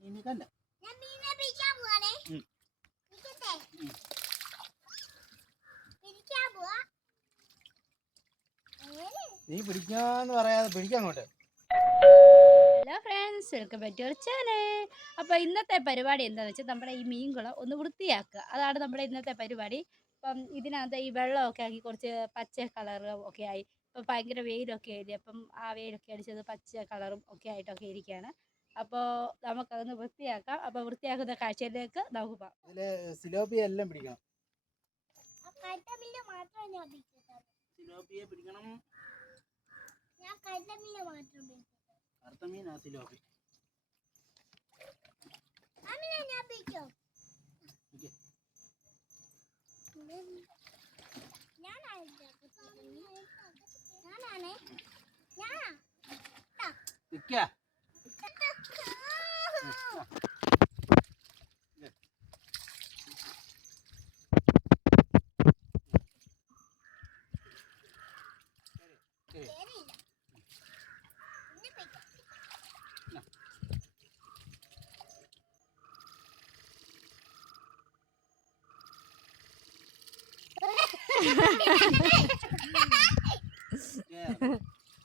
മീനെ കണ്ട നീ പിടിക്കാന്ന് പറയാതെ പിടിക്കാൻ അങ്ങോട്ട്. Hello friends, welcome back to our channel. അപ്പോൾ ഇന്നത്തെ പരിപാടി എന്താണെന്ന് വെച്ചാൽ നമ്മുടെ ഈ മീൻകുളം ഒന്ന് വൃത്തിയാക്കുക. അതാണ് നമ്മുടെ ഇന്നത്തെ പരിപാടി. അപ്പം ഇതിനകത്ത് ഈ വെള്ളമൊക്കെ ആക്കി കുറച്ച് പച്ച കളറും ഒക്കെ ആയി. ഇപ്പം ഭയങ്കര വെയിലൊക്കെ ആയില്ലേ, അപ്പം ആ വെയിലൊക്കെ അടിച്ചത് പച്ച കളറും ഒക്കെ ആയിട്ടൊക്കെ ഇരിക്കുകയാണ്. അപ്പോൾ നമുക്കതൊന്ന് വൃത്തിയാക്കാം. അപ്പോൾ വൃത്തിയാക്കുന്ന കാഴ്ചയിലേക്ക് നമുക്ക് പോകാം. സിലോപ്പിയ എല്ലാം പിടിക്കണം. സിലോപ്പിയെ പിടിക്കണം. കറുത്ത മീനാ സിലോപ്പി.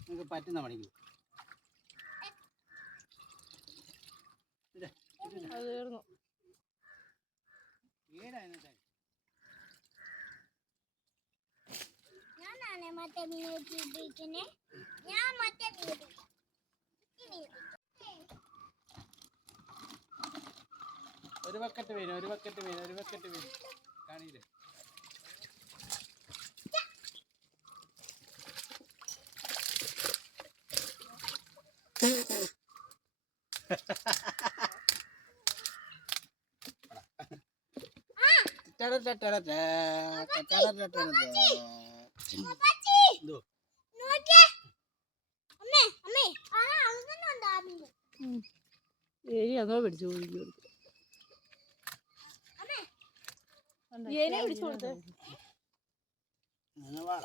നിങ്ങൾക്ക് പറ്റുന്ന പണിക്ക് ഒരു ബക്കറ്റ് മീൻ കാണിയില്ലേ? അതോ പിടിച്ചു കൊടുത്തു. ഇതാണ്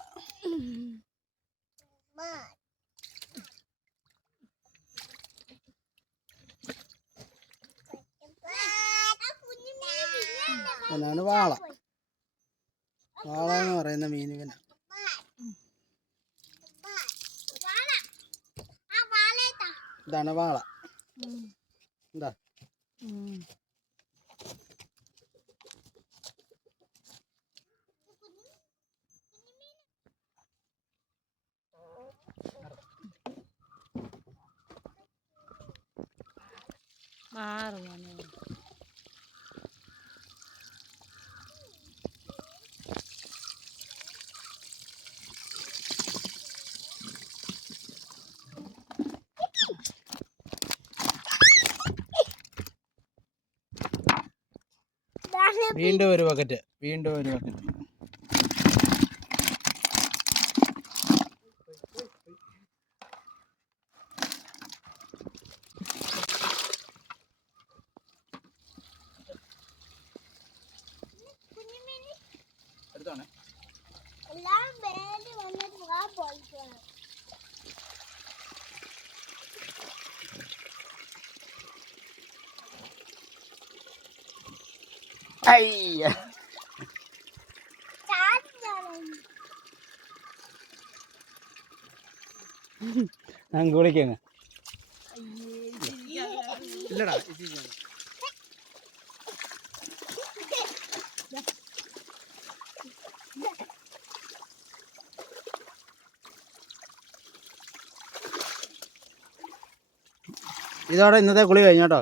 വാള. വാള എന്ന് പറയുന്ന മീനുകന. ഇതാണ് വാള. എന്താ വീണ്ടും ഒരു ബക്കറ്റ്. എടുത്തോണേ. അയ്യ ഞാൻ കുളിക്കങ്ങ് ഇല്ലടാ. ഇതോടെ ഇന്നത്തെ കുളി കഴിഞ്ഞോട്ടോ.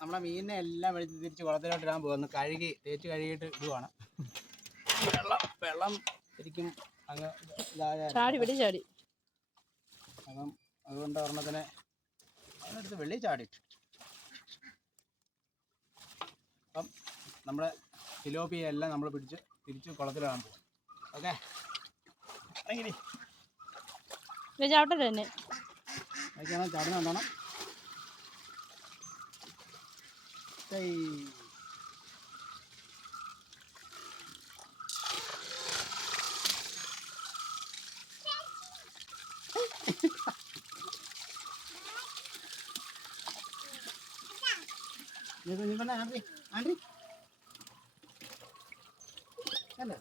നമ്മളെ മീനിനെ എല്ലാം വെളുത്ത് തിരിച്ച് കുളത്തിലോട്ട് ഇടാൻ പോകുന്നു. തേച്ച് കഴുകിയിട്ട് ഇടുവാണ്. വെള്ളം ശരിക്കും അങ്ങ് ചാടി അപ്പം അതുകൊണ്ട് ഒരെണ്ണത്തിനെ അതിനടുത്ത് വെള്ളി ചാടിയിട്ട് അപ്പം നമ്മുടെ സിലോപ്പിയ എല്ലാം നമ്മൾ പിടിച്ച് തിരിച്ച് കുളത്തിലിടാൻ പോകും. ഓക്കെ, ചാവട്ടെ തന്നെ ചാടുന്ന കണ്ടോണം. നിങ്ങളെ ആണ്ടി ആണ്ടി അല്ലേ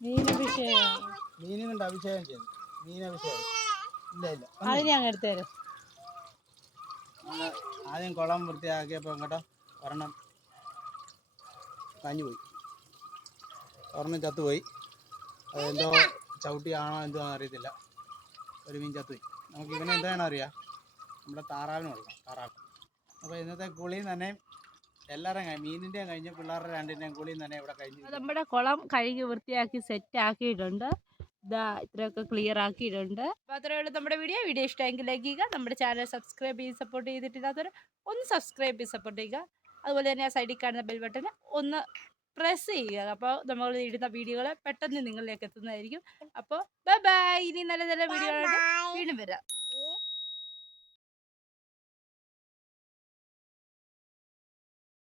മീനഭിഷേകം മീനും കൊണ്ട് അഭിഷേകം ചെയ്തു മീനഭിഷേകം ഇല്ല ഇല്ല അത് ഞാൻ എടുത്തുതരും. നമ്മള് ആദ്യം കുളം വൃത്തിയാക്കിയപ്പോൾ കേട്ടോ ഒരെണ്ണം കാഞ്ഞു പോയി ഒരെണ്ണം ചത്തുപോയി അതെന്തോ ചവിട്ടിയാണോ എന്തോ അറിയത്തില്ല ഒരു മീൻ ചത്തുപോയി നമുക്ക് ഇവനെ എന്താണോ അറിയാം നമ്മുടെ താറാവിനുള്ള താറാവ് അപ്പോൾ ഇന്നത്തെ കുളിയും തന്നെ എല്ലാവരും മീനിൻ്റെയും കഴിഞ്ഞ് പിള്ളേരുടെ രണ്ടിൻ്റെയും കുളിയും തന്നെ ഇവിടെ കഴിഞ്ഞു നമ്മുടെ കുളം കഴുകി വൃത്തിയാക്കി സെറ്റ് ആക്കിയിട്ടുണ്ട്. ഇതാ ഇത്രയൊക്കെ ക്ലിയർ ആക്കിയിട്ടുണ്ട്. അപ്പോൾ അത്രയേ ഉള്ളൂ നമ്മുടെ വീഡിയോ ഇഷ്ടമെങ്കിൽ ലൈക്ക് ചെയ്യുക. നമ്മുടെ ചാനൽ സബ്സ്ക്രൈബ് ചെയ്ത് സപ്പോർട്ട് ചെയ്തിട്ടില്ലാത്തവർ ഒന്ന് സബ്സ്ക്രൈബ് ചെയ്ത് സപ്പോർട്ട് ചെയ്യുക. അതുപോലെ തന്നെ ആ സൈഡിൽ കാണുന്ന ബെൽ ബട്ടൺ ഒന്ന് പ്രസ് ചെയ്യുക. അപ്പോൾ നമ്മൾ ഇടുന്ന വീഡിയോകൾ പെട്ടെന്ന് നിങ്ങളിലേക്ക് എത്തുന്നതായിരിക്കും. അപ്പോൾ ബൈ ബൈ. ഇനി നല്ല നല്ല വീഡിയോകളായിട്ട് വീണ്ടും വരാം.